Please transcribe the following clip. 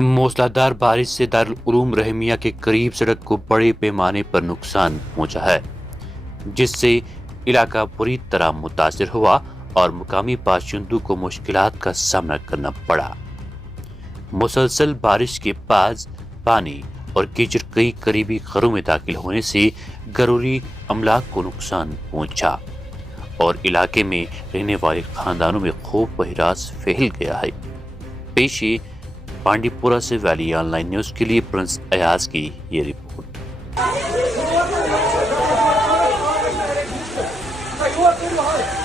मूसलाधार बारिश से दारुल उलूम रहमिया के करीब सड़क को बड़े पैमाने पर नुकसान पहुंचा है, जिससे इलाका बुरी तरह मुतासिर हुआ और मुकामी बाशिंदों को मुश्किलात का सामना करना पड़ा। मुसलसल बारिश के बाद पानी और कीचड़ कई करीबी घरों में दाखिल होने से घरेलू अमलाक को नुकसान पहुंचा और इलाके में रहने वाले खानदानों में खौफ व हिरास फैल गया है। पेशी बांडीपुरा से वैली ऑनलाइन न्यूज के लिए प्रिंस अयाज की ये रिपोर्ट। Hey,